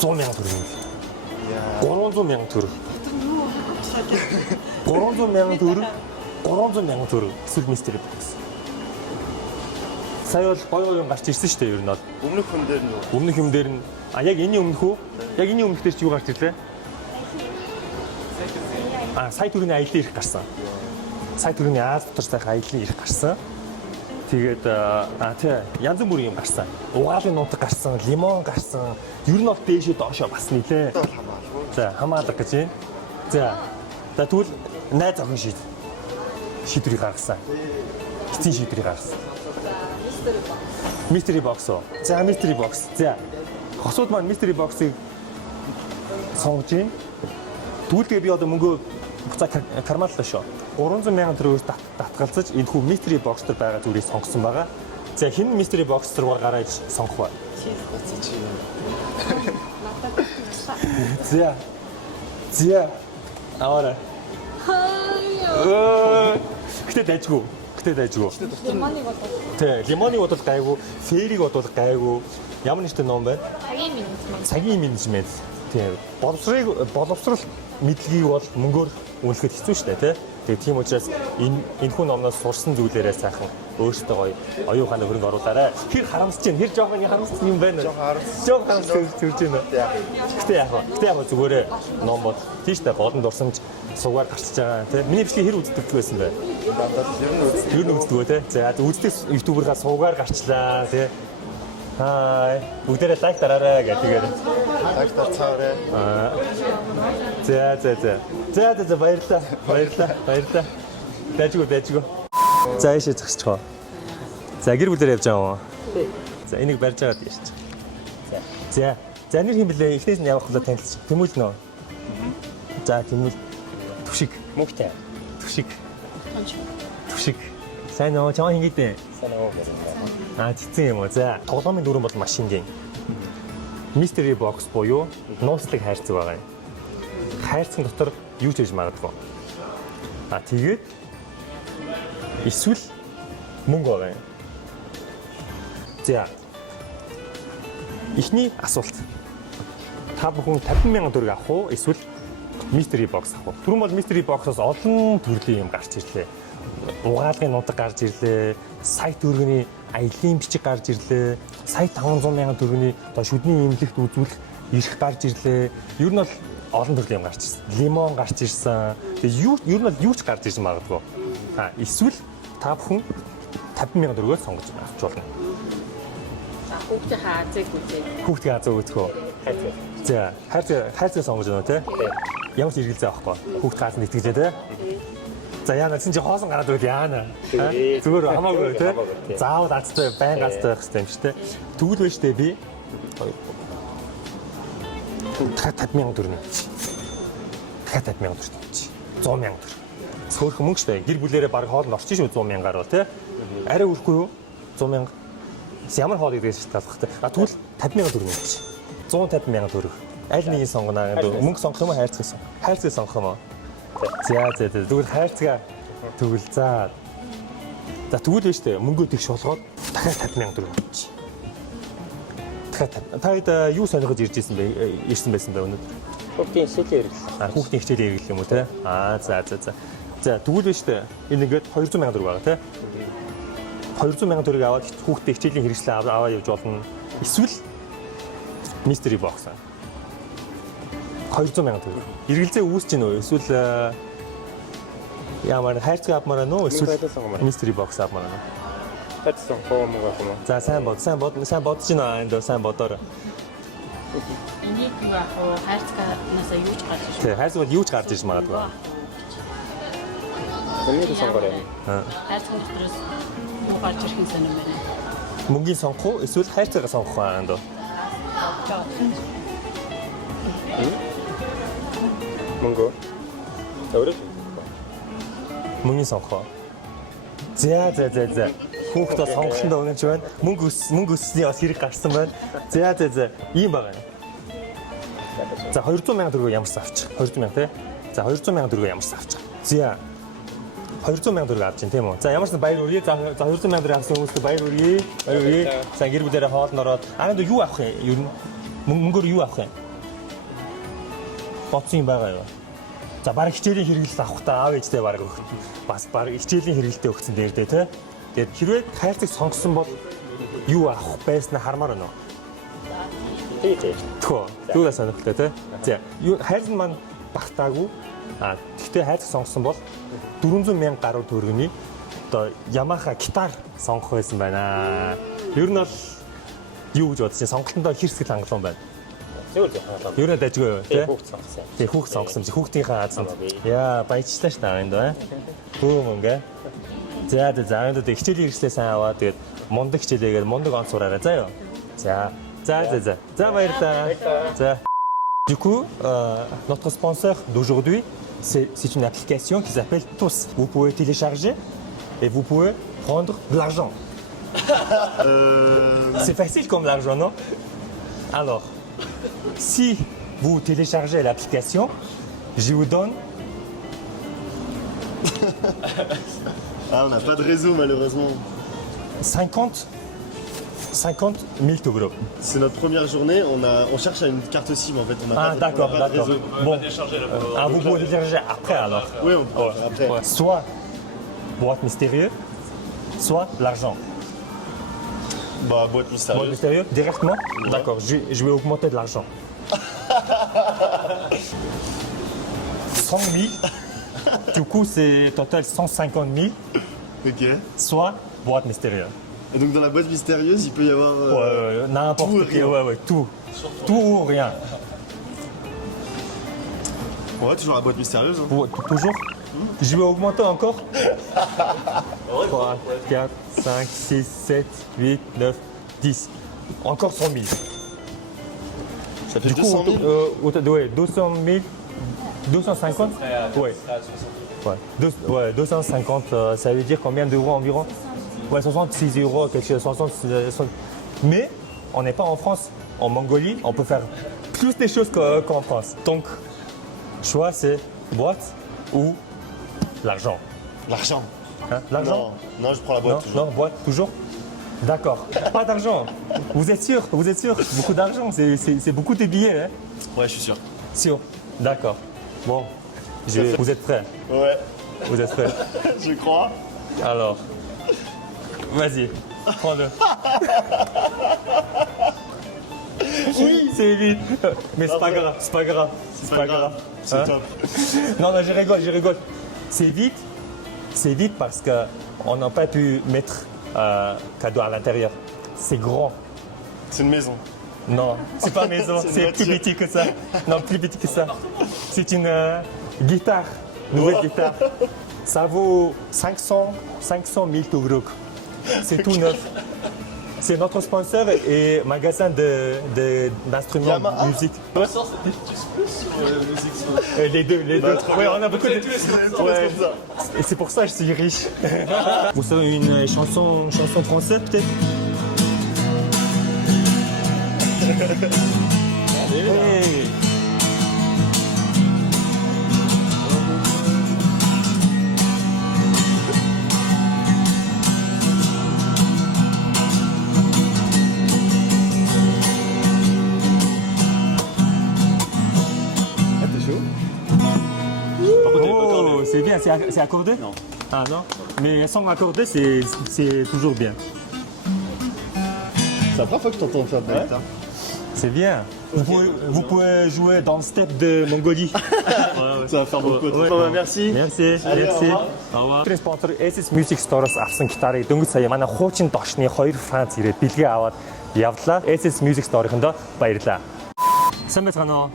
100,000 төгрөг. 300,000 төгрөг. 300,000 төгрөг. 300,000 төгрөг. Эсвэл mystery box. Сая бол гоё юм гарч ирсэн шүү дээ ер нь бол. Өмнөх хүн дээр нь Өмнөх юм дээр нь яг энэний өмнөх үү? Яг энэний өмнөх дээр ч юу гарч ирлээ? Сая төгрөгийн аялал ирэх гарсан. Сая төгрөгийн Аз дотор сайхан аялал ирэх гарсан. Тэгээд тий янз бүрийн юм гарсан. Угаалын нутаг гарсан, лимон гарсан. Ер нь бол дээшээ доошоо бас нилээ. За хамаалга гэж юм. За тэгвэл найз охин шийдвэрийг гаргасан. Эцсийн шийдвэрийг гаргасан. Mystery box. За mystery box. За хосууд маань mystery box-ыг сонгож юм. Түүлгээ би одоо мөнгөө буцаа кармаллаа шүү. 300,000 төгрөгөөр татгалзаж энэ хүү mystery box дээр байгаа зүйлийг сонгосон байгаа. За хин mystery box руу гараад сонгох бай. За. Аваарай. Гэтэ дайжгүй. Лимоныг бодвол. Тэ, лимоныг бодвол гайгүй, фэрийг бодвол гайгүй. Ямар нэртэй ном байна? Цагийн менежмент. Тийм. Боловсрал мэдлэгийг бол мөнгөөр үнэлэхэд хэцүү шүү дээ, тий. Тийм учраас энэ хүн номноос сурсан зүйлээрээ сайхан өөртөө гоё оюун ухааны хөрөнгө оруулаарай. Хэр харамсаж байна? Хэр жоохон харамссан юм байна? Жоохон харамсаж төрж байна. Гэтэ яг зүгээрээ ном бол тийш дээ голонд дурсамж сугаар гарчиж байгаа тий. Миний бичлэг хэр үздэг байсан бэ? Ер нь үздэг тий. За үздэг ютубергаа суугаар гарчлаа тий. Хай. Бүгдээрээ лайк дараарай гэх тэгээд. лайк дарцаарай. За баярлалаа. Дайжгүй. За ийшээ зогсчихоо. За гэр бүлээр явж байгаа юм. За энийг барьж байгаа тийм шүү. За нэр хэм блэ? Эхнээс нь явах болоо танилцчих. Тэмүүл нөө. За тэмүүл түшиг. Мөнхтэй. Түшиг. Сайн нөө чамаа хингээдэ. Сайн нөө. Цэцэн юм уу. За тоглоомын дүрэн бол маш шингийн. Mystery box буюу нууцлаг хайрцаг байгаа юм. Хайрцаг дотор юу ч хийж магадгүй. Тэгээд эсвэл мөнгө байгаа юм. За. Эхний асуулт. Та бүхэн 50,000 төгрөг авах уу? Эсвэл mystery box авах уу? Түрүүн бол mystery box-оос олон төрлийн юм гарч ирлээ. Угаалгын нутаг гарч ирлээ. Сая төгрөгийн аялын бичиг гарч ирлээ. Сая 500,000 төгрөгийн одоо шүдний имлэгт үзүүлэх ирэх гарч ирлээ. Ер нь бол олон төрлийн юм гарч ирсэн. Лимон гарч ирсэн. Тэгээ ер нь бол юу ч гарч ирсэн магадгүй. Эсвэл та бүхэн 50,000 төгрөгөөр сонгож авч болно. Хүүхдийн хаазыг үзье. Хүүхдийн хаазыг үзэх үү? За, хайрцаг сонгож байна уу те? Ямар ч эргэлзээ авахгүй. Хүүхд хаазанд итгэжээ те? За яана чинь хоосон гараад байвал яана. Зүгээр хамаагүй те? Заавал азтай, байн азтай байх хэрэгтэй юм шүү те. Тэгвэл байж тээ би 50,000 төгрөг. 50,000 төгрөг. 100,000 төгрөг. Сөөхөн мөнгө шүү дээ. Гэр бүлээрээ баг хоол нь орчих шүү 100,000-аар бол те? Арай өрөхгүй юу? 100,000. Ямар хоол идэгээс шалтгаалах те? Тэгвэл 50,000 төгрөг гэж. 150,000 төгрөг. Аль нэгийг сонгоно? Мөнгө сонгох юм уу, хайрцаг сонгох? Хайрцаг сонгох юм уу? За. Тэгвэл хайрцагаа тэгвэл за. За тэгвэл байж тээ мөнгөө тэгш болгоод дахиад 50,000 төгрөг авчих. Дахиад та юу сонирхож ирсэн байсан бэ өнөөдөр? Хүүхдийн хичээлийн хэрэглээ. Хүүхдийн хичээлийн хэрэглээ юм уу те? За. За тэгвэл байж тээ энэ ингээд 200,000 төгрөг байгаа те? 200,000 төгрөг аваад хүүхдийн хичээлийн хэрэгслээ аваа явж болно. Эсвэл mystery box. 200,000 төгрөг. Эргэлзээ үүсэж гинөө эсвэл ямар хайрцаг авмаар нөө эсвэл mystery box авмаар нөө. Татсан хоомог юм. За сайн бодож гинөө энд сайн бодоорой. Энийг юу ах вэ? Хайрцагнаас юу ч гарч ирж. Тэг хайрцаг бол юу ч гарч ирж магадгүй. Энийг сонгоорой. Хайрцаг дотроос юу гарч ирэх юм сонирм байна. Мөнгөний сонгох уу эсвэл хайрцагаа сонгох уу энд? Мөнгө. Өөрөөр Мөнгөний сонгох. За. Хүүхдөө сонголтонд өнөж байна. Мөнгө өссний бас хэрэг гарсан байна. За. Ийм байгаа юм. За 200 сая төгрөгөөр ямар сав авчих. 200 сая тий. За 200 сая төгрөгөөр ямар сав авчих. За 200 сая төгрөг авч чинь тийм үү. За ямар ч баяр хүргэе. За 200 сая төгрөг авсан хүмүүст баяр хүргэе. Баяр хүргэе. За гэр бүлээрээ хоолнд ороод анаад юу авах юм? Ер нь мөнгөөр юу авах юм? Боцсон юм байгаа юу? За баг хичээлийн хэрэглэл авах та аав ээжтэй баг өгөх. Бас баг хичээлийн хэрэглэлтэй өгсөн дээр дээ тий. Тэгээд хэрвээ хайрцаг сонгосон бол юу авах байснаа хармаар байна уу? Тэгвэл юугаа сонирхолтой тий. За хайрц маань багтаагүй. Гэхдээ хайрцаг сонгосон бол 400 мянган гаруй төгрөгийн одоо Yamaha гитар сонгох байсан байна. Ер нь бол юу гэж бодож чинь сонголтондоо хэрсгэл хангалуун байна. Ер нь дажгүй юу тий. Тэг хүүхд сонгосон чи хүүхдийнхээ азанд. Яа баяжчлаа ш та энд бай. Бөөм ингээ. За энд дэ хичээлийн хэрэгслээ сайн аваа. Тэгээд мундаг хичээлээгээд мундаг онц сураарай заа юу. За баярлалаа. За. Du coup, notre sponsor d'aujourd'hui, c'est une application qui s'appelle TOS. Vous pouvez télécharger et vous pouvez prendre de l'argent. C'est facile comme l'argent, non? Alors, si vous téléchargez l'application, je vous donne... On n'a pas de réseau malheureusement. 50 000 togros. C'est notre première journée, on cherche à une carte SIM en fait. On a d'accord. de réseau. Bon, vous pouvez télécharger après alors. Oui, on peut après. Ouais. Soit boîte mystérieuse, soit l'argent. Bah, boîte mystérieuse. Boîte mystérieuse, directement. D'accord, je vais augmenter de l'argent. 100 000. Du coup, c'est total 150 000. Ok. Soit boîte mystérieuse. Et donc dans la boîte mystérieuse, il peut y avoir... n'importe tout, quoi, tout. Tout ou rien. Ouais, toujours la boîte mystérieuse. Hein. Toujours. Je vais augmenter encore. 3, 4, 5, 6, 7, 8, 9, 10. Encore 100 000. Ça fait 200 000 ouais, 200 000. 250. Ouais, 250, ça veut dire combien d'euros environ? Ouais, 66 euros, quelque chose, 60. Mais on n'est pas en France. En Mongolie, on peut faire plus des choses qu'en France. Donc, choix, c'est boîte ou l'argent. L'argent. Hein, l'argent? Non, je prends la boîte. Non, boîte, toujours? D'accord. Pas d'argent. Vous êtes sûr? Beaucoup d'argent, c'est beaucoup de billets. Hein? Ouais, je suis sûr. Sûr. D'accord. Bon, vous êtes prêts? Ouais. Vous êtes prêts? Je crois. Alors, vas-y, prends-le. Oui, c'est vite. Mais c'est pas grave, c'est pas grave. C'est pas grave. C'est Hein? top. Non, je rigole. C'est vite parce qu'on n'a pas pu mettre cadeau à l'intérieur. C'est grand. C'est une maison. Non, c'est pas maison, c'est plus petit que ça. Non, plus petit que ça. C'est une guitare, nouvelle guitare. Ça vaut 500 000 togrok. C'est tout neuf. C'est notre sponsor et magasin d'instruments Yamaha. de musique. Musique. Les deux. Ouais, on a beaucoup de... Ouais. Et c'est pour ça que je suis riche. Vous savez une chanson française peut-être? Hey. Oh, c'est bien, c'est accordé? Non. Ah non? Mais sans accorder, c'est toujours bien. C'est la première fois que je t'entends faire de la guitare. C'est bien. Vous pouvez jouer dans le steppe de Mongolie. Ça va faire beaucoup. Merci. Merci. Allez, Merci. au revoir. Спонсор SS Music Store-оос авсан гитарыг дөнгөж сая манай хуучин дошны 2 франц ирээд бэлгээ аваад явдлаа. SS Music Store-ынхондоо баярлалаа. Сайн байцгаана уу?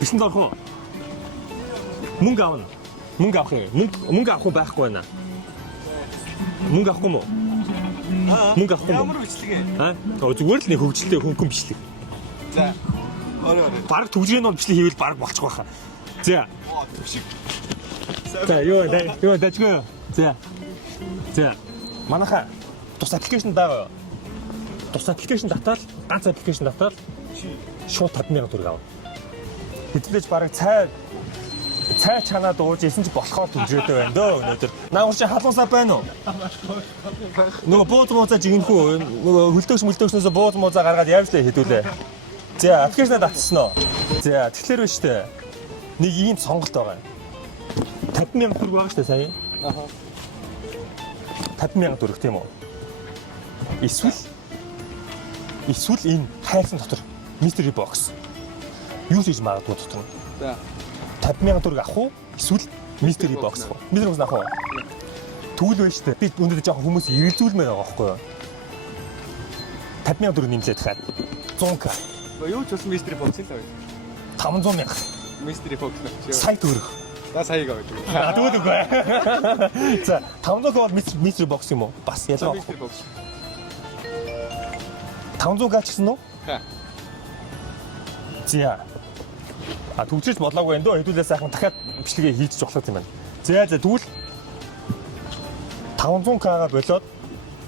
Бишэнд орох уу? Мөнгө авна. Мөнгө авах юм. Мөнгө авах байхгүй байна. Мөнгө авахгүй мó? Мөнгө авахгүй мó? Ямар бичлэг ээ? Зүгээр л нэг хөвгчлээ хөнгөн бичлэг. За. Бараг төгжрийн бол бичлэг хийвэл бараг болчих واخа. За. За, юу дажгүй. За. Манайха тус аппликейшн даа. Тус аппликейшн татвал ганц аппликейшн татвал шууд 50,000 төгрөг авна. Хэдүүлж бараг цай чанаад ууж исэн чи болохоор түнжрээтэй байна дөө өнөөдөр. Наагур чи халуусаа байна уу? Нөгөө бууз муузаа жигнэхүү нөгөө хөлдөөс бууз муузаа гаргаад явжлаа хэдүүлээ. За аппликейшнаа татсан уу? За тэгэхээр байна штэ. Нэг ийм сонголт байгаа. 50,000 төгрөг байгаа штэ сая. Аха. 50,000 төгрөг тийм үү? Эсвэл энэ хайрсан дотор mystery box юу хийж магадгүй дотор нь. За 50,000 төгрөг авах уу? Эсвэл mystery box авах уу? Mystery box авах уу? Түүл байна штэ. Би өнөөдөр жоохон хүмүүс ирэлзүүлмээр байгаа байхгүй юу? 50,000 төгрөг нэмлээд хаад 100к. Юу ч бас mystery box л байна. 500,000. Mystery box нь. Сая төгрөг. За саяг аваад. Тэгвэл үгүй. За 500 бол mystery box юм уу? Бас ялгаа. Mystery box. 500 гач гэсэн үү? Хаа. За. Төгсөж болоогүй энэ дөө хэдүүлээ сайхан дахиад бичлэгээ хийж жоглох юм байна. За тэгвэл 500к-га болоод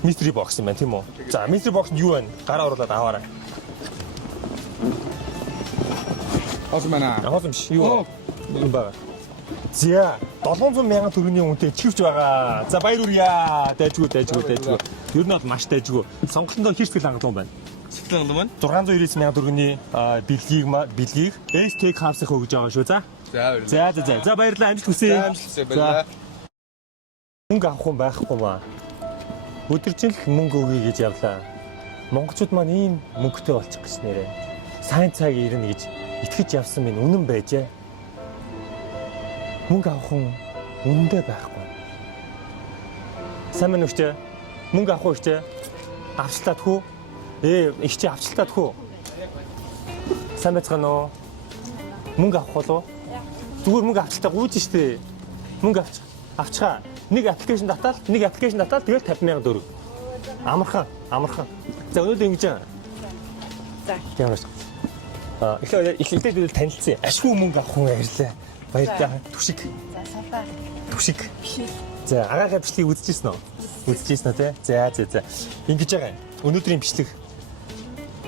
mystery box юм байна тийм үү? За mystery box нь юу вэ? Гараа оруулаад аваарай. Ос мана. Аваад юм биш. Юу юм байна? За 700,000 төгрөгийн үнэтэй чивч байгаа. За баяр хүрье. Дайжгүй. Ер нь бол маш дайжгүй. Сонголтондоо хэр сэтгэл хангалуун байна. Сэтгэл хангалуун. 690,000 төгрөгийн бэлгийг SK Cars-ыг өгж байгаа шүү. За. За баярлалаа. Амжилт хүсье. Баярлалаа. Мөнгө авах хүн байхгүй маа. Өдөржин л мөнгө өгье гэж явлаа. Монголчууд маань ийм мөнгөтэй болчих гэж нэрээ. Сайн цаг ирнэ гэж итгэж явсан минь үнэн байжээ. Мөнгө авах хүн үнэндээ байхгүй. Сайн мэн үчтэй. Мөнгө авах үчтэй. Авчлаад хүү. Их чи авчлаад хүү. Сайн байцгаана уу? Мөнгө авах болов уу? Зүгээр мөнгө авчлаа гүйж штэ. Мөнгө авчихаа. Нэг аппликейшн татаал тэгэл 50,000 төгрөг. Амархан. За өнөөдөр ингэж аа. За. Ямар эхлээд танилцсан. Ашгүй мөнгө авах хүн ярьлаа. Баярлалаа. Түшиг. За савлаа. Түшиг. За агаагаа бичлэгийг үзчихсэн үү? Үзчихсэн үү те? За. Ингэж байгаа юм. Өнөөдрийн бичлэг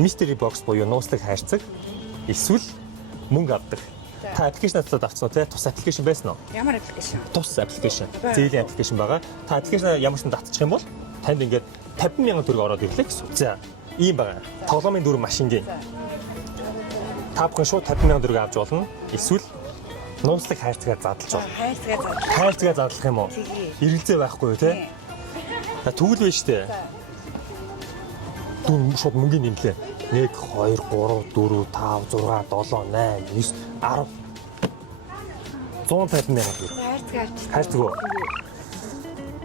mystery box буюу нууцлаг хайрцаг эсвэл мөнгө авдаг. Та аппликейшн татаад авсан уу те? Тус аппликейшн байсан уу? Ямар аппликейшн? Тус аппликейшн. Зээлийн аппликейшн байгаа. Та аппликейшн ямар ч татчих юм бол танд ингээд 50,000 төгрөг ороод ирлээ гэсэн. За ийм байгаа. Тоглоомын дүр машингийн. Та бүхэн шууд 50,000 төгрөг авч болно. Эсвэл нууцлаг хайрцагаар задлж болно. Хайрцагаар задлах юм уу? Ирэлзээ байхгүй юу те? Та тэгвэл байж тээ. Дүн шууд мөнгөний нэмлээ. 1 2 3 4 5 6 7 8 9 10 150,000 төгрөг. Хайрцаг уу?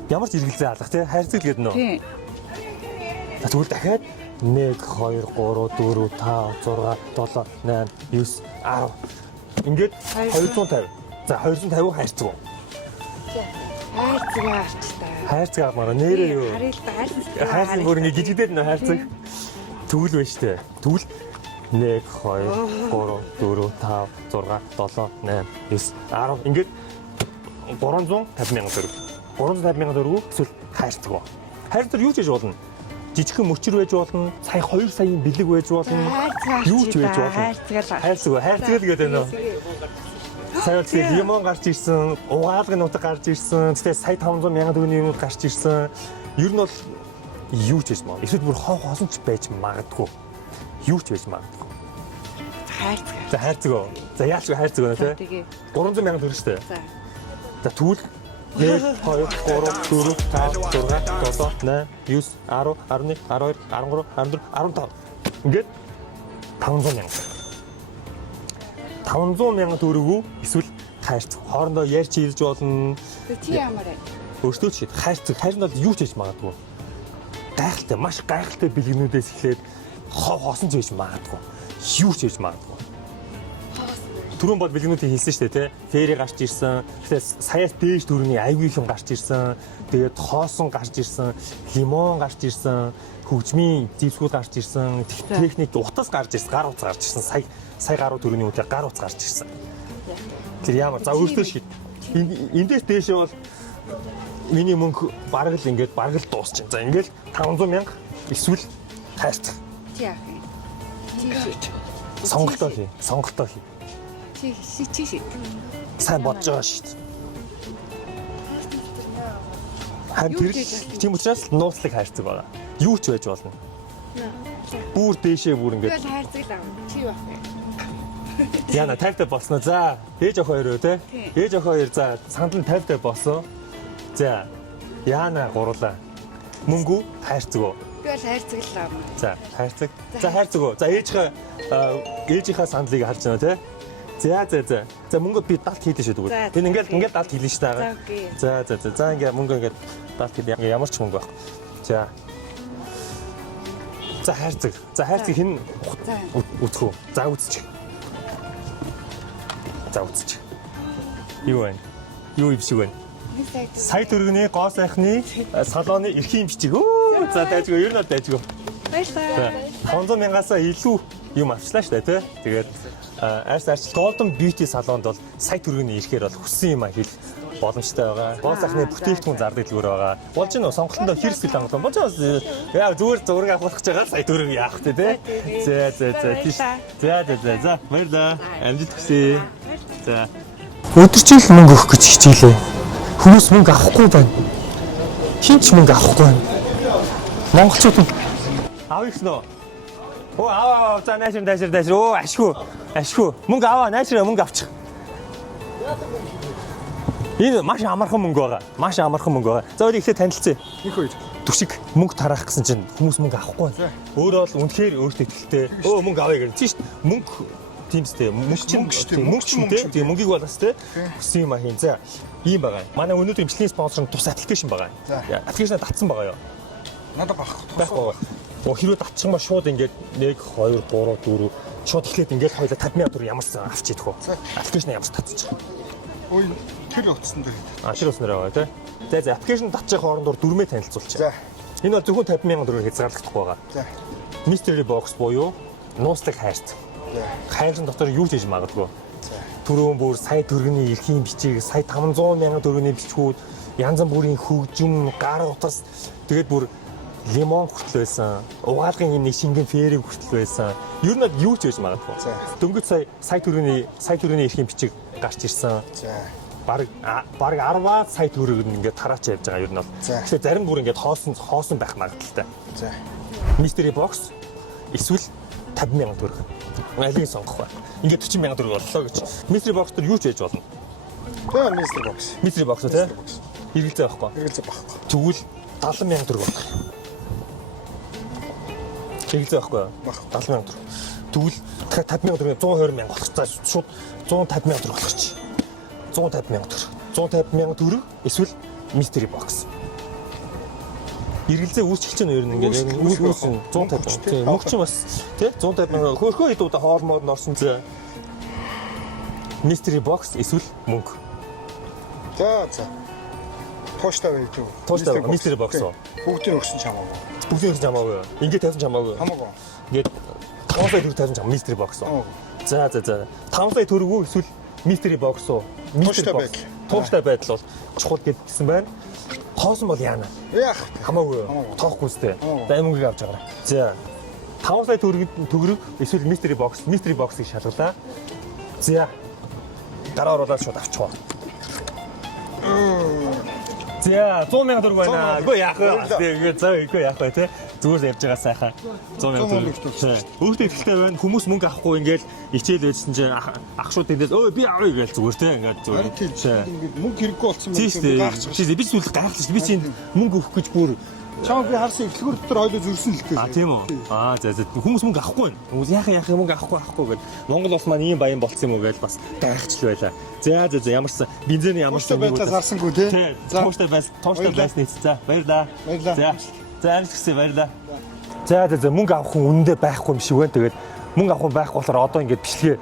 Ямар ч иргэлзээ алах те? Хайрцаг л гэдэг нөө. Тийм. Тэгвэл дахиад 1 2 3 4 5 6 7 8 9 10 ингээд 250. За 250 хайрцаг уу? Хайрцаг авчлаа. Хайрцаг авмаар нэрээ юу? Хайрцаг бүр ингэ гжигдээд нэ хайрцаг. Тэгвэл байна штэ. Тэгвэл 1 2 3 4 5 6 7 8 9 10 ингээд 350,000 төгрөг. 350,000 төгрөг эсвэл хайрцаг уу? Хайрцаг юу ч хийж болно? Жижигхэн мөчр байж болно, сая 2 саяын бэлэг байж болно. Юу ч байж болно. Хайрцаг л гэдэг нөө. Сая л лимон гарч ирсэн, угаалгын нутаг гарч ирсэн, тэгээ сая 500,000 төгрөгийн юмуд гарч ирсэн. Ер нь бол юу ч хийж магадгүй. Эсвэл бүр хоосон ч байж магадгүй. Юу ч байж магадгүй. Хайрцаг. За хайрцаг уу? За яалч хайрцаг байна те? 300,000 төгрөг шүү дээ. За тэгвэл 1 2 3 4 5 6 7 8 9 10 11 12 13 14 15 ингээд 500,000 төгрөг үү эсвэл хайрцаг хоорондоо ярьж хэлж болно. Тий ямар вэ? Өөртөө ч хайрцаг хайрнд бол юу ч хийж магадгүй. Гайхалтай маш гайхалтай бэлгэнүүдээс эхлээд хоосон ч хийж магадгүй. Юу ч хийж магадгүй. Түрүүн бол бэлгэнүүдийг хэлсэн шүү дээ, тэ. Фэри гарч ирсэн. Тэгээ саяас дээш төрөний аягүй их юм гарч ирсэн. Тэгээд хоосон гарч ирсэн, лимон гарч ирсэн, хөгжмийн зэвсгүүд гарч ирсэн, техник утас гарч ирсэн, гар утас гарч ирсэн. Сая гаруй төрөний үедээ гар утас гарч ирсэн. Тэр ямар за өөртөө шийд. Эндээс дээшээ бол миний мөнгө бараг л дуусчих. За ингээл 500,000 эсвэл хайрцаг. Тий яах юм? Сонголтоо хий. Чи. Сайн бодож байгаа шүү дээ. Харин тэр тийм учраас нууцлаг хайрцаг байгаа. Юу ч байж болно. Бүр дээшээ бүр ингээд. Тэгэл хайрцаг л аа. Чи байх вэ? Яна 50-тай болсноо. За, ээж охин хоёр те. Ээж охин хоёр за сандал нь 50-тай болсон. За, Яна гурлаа. Мөнгө хайрцаг уу? Тэгэл хайрцаг л аа. За, хайрцаг. За, хайрцаг уу? За, ээжийнхаа сандалыг харж байна те. За мөнгө би далд хийдэж шүү дээ. Энэ ингээд далд хийлээ шүү дээ. За ингээд мөнгө ингээд далд хийх ямар ч мөнгө байх. За. За хайрцаг. За хайрцаг хин үзэх үү? За үзчих. Юу вэ? Юу ившиг вэ? Сая төгрөгийн гоо сайхны салооны эрхийн бичиг. Өө за дайжгүй ер нь дайжгүй. Баярлалаа. 500 мянгаас илүү юм авчлаа шүү дээ тий. Тэгээд арч Golden Beauty салонд бол сая төгрөгийн ирэхээр бол хүссэн юм хэл боломжтой байгаа. Гоо сайхны бүтээгдэхүүн зардаг зүгээр байгаа. Болж гэнэ сонголтондоо хэрсэл хангалуун. Болж яа зүгээр зураг авах гэж байгаа сая төгрөг яах тий. За баярлалаа. Амжилт хүсье. За өдөржил мөнгө өгөх гэж хичээлээ. Хүмүүс мөнгө авахгүй байна. Хинч мөнгө авахгүй байна. Монголчууд авъя гэсэн үү? Оо аваа за найшир. Оо ашгүй. Мөнгө аваа найшир мөнгө авчих. Энэ маш амархан мөнгө байгаа. За өөр ихтэй танилцъя. Их хоёр. Түшиг мөнгө тараах гэсэн чинь хүмүүс мөнгө авахгүй байна. Өөрөө бол үнэхээр өөртөө итгэлтэй. Өө мөнгө авъя гэж тийм шүү дээ. Мөнгө тиймстэй. Мөнгө тийм мөнгийг бол бас тийм хүссэн юм хийн. За ийм байгаа. Манай өнөөдөр бичлэгийн спонсор нь тус аппликейшн байгаа. Аппликейшн татсан байгаа юу? Надад байхгүй. Хэрвээ татчих юм ба шууд ингээд 1 2 3 4 шууд эхлээд ингээд хоёлаа 50,000 төгрөг ямарсан авч идэх үү? Аппликейшн ямарч татчих. Ой тэр утсан дээр. Тэр утсан дээр байгаа тий. За аппликейшн татчих хоорондоор дөрмөө танилцуулчих. За. Энэ бол зөвхөн 50,000 төгрөг хязгаарлагдах байгаа. За. Mystery box буюу нууцлаг хайрцаг. Хайрцаг дотор юу ч хийж магадгүй. Түрүүн бүр сая төгрөгийн эрхийн бичиг, сая 500,000 төгрөгийн бичгүүд, янз бүрийн хөгжим, гар утас тэгээд бүр лимон хүртэл байсан. Угаалгын юм нэг шингэн фэрийг хүртэл байсан. Ер нь юу ч хийж магадгүй. Дөнгөж сая төгрөгийн эрхийн бичиг гарч ирсэн. Бараг 10 сая төгрөг ингээд тараач явж байгаа ер нь бол. Тэгэхээр зарим бүр ингээд хоосон байх магадaltaй. Mystery box эсвэл 50,000 төгрөг. Алийг сонгох бай. Ингээд 40,000 төгрөг боллоо гэж. Mystery box дээр юу ч хийж болно. Mystery box тий. Эргэлзээ байхгүй. Тэгвэл 70,000 төгрөг болох. Эргэлзээ байхгүй. 70,000 төгрөг. Тэгвэл дахиад 50,000 төгрөг 120,000 болох. За шууд 150,000 төгрөг болох чи. 150,000 төгрөг. 150,000 төгрөг эсвэл mystery box. Эргэлзээ үүсчихэж байна ер нь ингээд үүсэн 150,000. Мөнгө ч бас тий 150,000 хөрхөө хэд удаа хоолмоод норсон зэ. Mystery box эсвэл мөнгө. За. Тууштай байж юу? Тууштай mystery box уу? Бүгдийг өгсөн ч хамаагүй. Бүгдийг өгсөн ч хамаагүй. Ингээд тавьсан ч хамаагүй. Хамаагүй. Ингээд 5 сая төгрөг тавьсан ч mystery box уу? За. 5 сая төгрөг үү эсвэл mystery box уу? Тууштай байдал бол чухал гэдгсэн байна. Тоосон бол яана? Яах? Хамаагүй. Тоохгүй сте. За мөнгөийг авч байгаарай. За. 5 сая төгрөг эсвэл mystery box-ыг шалгалаа. За. Дараа оруулаад шууд авчихваа. За 100,000 төгрөг байна. Үгүй яах вэ? Үгүй яах вэ те? Зүгээр явж байгаа сайхан 100,000 төгрөг. Өөртөө ихтэй байна. Хүмүүс мөнгө авахгүй ингээл ичээл байжсэн чинь ах шууд тэндээс өө би авъя гээл зүгээр те ингээд зүгээр. Мөнгө хэрэггүй болсон мөнгө гайхчих. Би сүлд гайхлаа. Би чинь мөнгө өгөх гэж бүр чам би харсан эхлэгүүр дотор хойлоо зүрсэн л дээ. Тийм үү? За хүмүүс мөнгө авахгүй байна. Хүмүүс яах мөнгө авахгүй гэд Монгол улс маань ийм баян болцсон юм уу гэж бас гайхчихл байлаа. За ямарсан бензин ямарсан байдлаас харсангүй тий. Тууштай байсны эц. За баярлаа. За амжилт баярлаа. За мөнгө авах хүн үнэндээ байхгүй юм шиг байна. Тэгээд мөнгө авах хүн байхгүй болохоор одоо ингээд бичлэгээ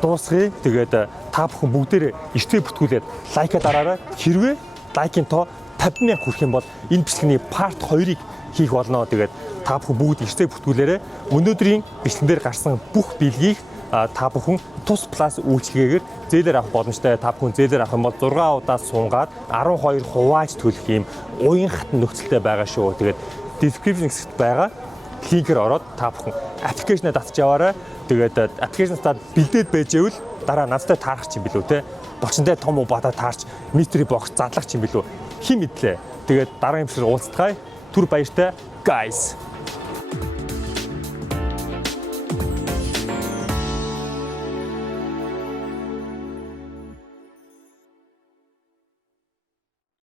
дуусгая. Тэгээд та бүхэн бүгдээрээ эртээ бүтгүүлээд лайка дараарай. Хэрвээ лайкийн тоо 50,000 хүрэх юм бол энэ бичлэгийн part 2-ыг хийх болно. Тэгээд та бүхэн бүгд эртээ бүтгүүлээрэй. Өнөөдрийн бичлэгэн дээр гарсан бүх билгийг та бүхэн тус плюс үйлчилгээгээр зээлээр авах боломжтой. Та бүхэн зээлээр авах юм бол 6 удаа сунгаад 12 хувааж төлөх юм уян хатан нөхцөлтэй байгаа шүү. Тэгээд description хэсэгт байгаа линкээр ороод та бүхэн аппликейшнээ татж яваарай. Тэгээд аппликейшнтаа бэлдээд байж ивэл дараа надтай таарах юм билүү те. Бочондоо том уу бата таарч mystery box задлах юм билүү. Хин мэдлээ. Тэгээд дараагийн эпизод уулзцгаая. Түр баяртай guys.